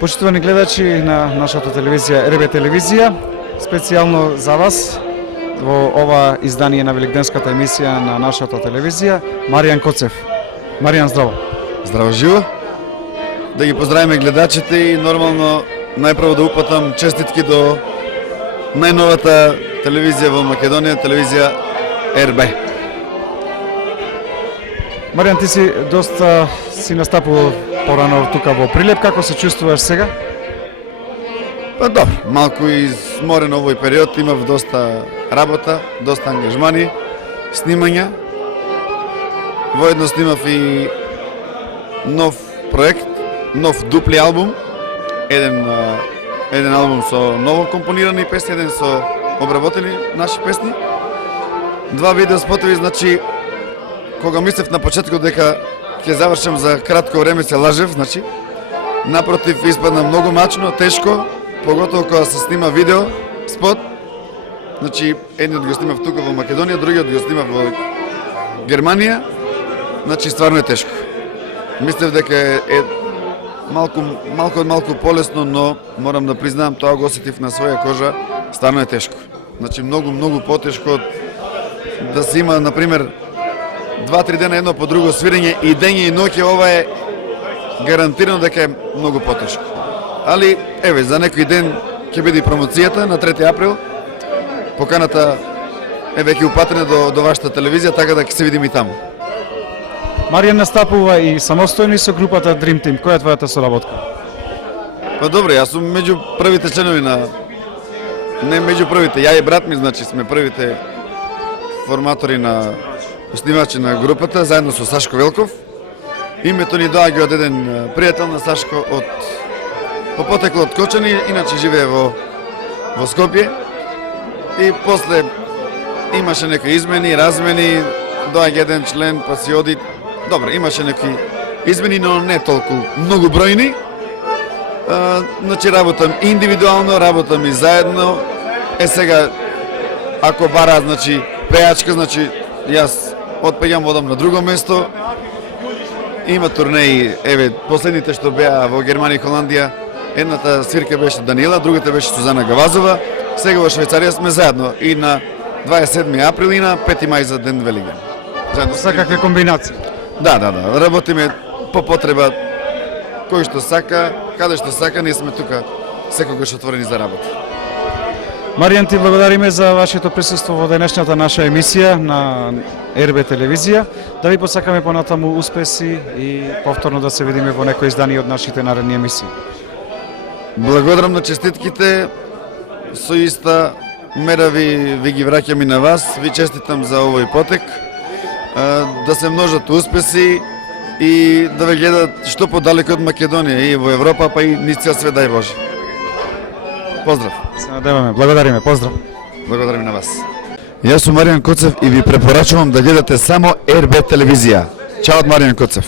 Почитувани гледачи на нашата телевизија РБ телевизија, специјално за вас во ова издание на великденската емисија на нашата телевизија, Маријан Коцев. Маријан, здраво. Здраво живо. Да ги поздравиме гледачите и нормално најпрво да упатам честитки до најновата телевизија во Македонија, телевизија РБ. Маријан, ти си доста настапувал порано тука во Прилеп, како се чувствуваш сега? Па добро, малку изморен овој период, имав доста работа, доста ангажмани, снимања. Воедно снимав и нов проект, нов дупли албум. Еден албум со ново компонирани песни, еден со обработени наши песни. Два видео спотови, значи, кога мислев на почетокот дека ќе завршам за кратко време, се лажев, значи. Напротив, испадна многу мачно, тешко, поготово кога се снима видео, спот. Значи, едниот го снимав тука во Македонија, другиот го снимав во Германија. Значи, стварно е тешко. Мислев дека е малку полесно, но морам да признаам, тоа го осетив на своја кожа, стварно е тешко. Значи, многу потешко од да се има, например, 2-3 дена едно по друго свирење и дење и ноќе, ова е гарантирано дека е многу потешко. Али, еве, за некој ден ќе биде промоцијата на 3 април. Поканата е веќе упатена до вашата телевизија, така да ќе се видиме и таму. Маријан настапува и самостојно и со групата Dream Team. Која е твојата соработка? Па добро, јас сум меѓу првите членови на... Не меѓу првите, ја и брат ми, значи, сме првите форматори на основачи на групата, заедно со Сашко Велков. Името ни доаѓа од еден пријател на Сашко по потекло од Кочани, иначе живее во Скопје. И после имаше некои измени, размени, доаѓа еден член, па си оди. Добро, имаше некои измени, но не толку многу бројни. Значи, работам индивидуално, работам и заедно. Сега, ако бара, значи, пејачка, значи, јас отпеѓам, одам на друго место. Има турнеи, еве, последните што беа во Германија и Холандија, едната свирка беше Даниела, другата беше Сузана Гавазова. Сега во Швајцарија сме заедно и на 27 април и на 5 мај за Ден Велиген. Секакви комбинации. Да, работиме по потреба, кој што сака, каде што сака, ние сме тука секогаш отворени за работа. Маријан, ти благодариме за вашето присуство во денешната наша емисија на РБ телевизија. Да ви посакаме понатаму успеси и повторно да се видиме во некој издание од нашите наредни емисии. Благодарам на честитките, со иста мера ви ги враќам и на вас. Ви честитам за овој потек, да се множат успеси и да ве гледат што подалеку од Македонија и во Европа, па и низ цел свет, дај Боже. Поздрав. Се надеваме. Благодариме. Поздрав. Благодарим на вас. Јас сум Маријан Коцев и ви препорачувам да гледате само РБ телевизија. Чао од Маријан Коцев.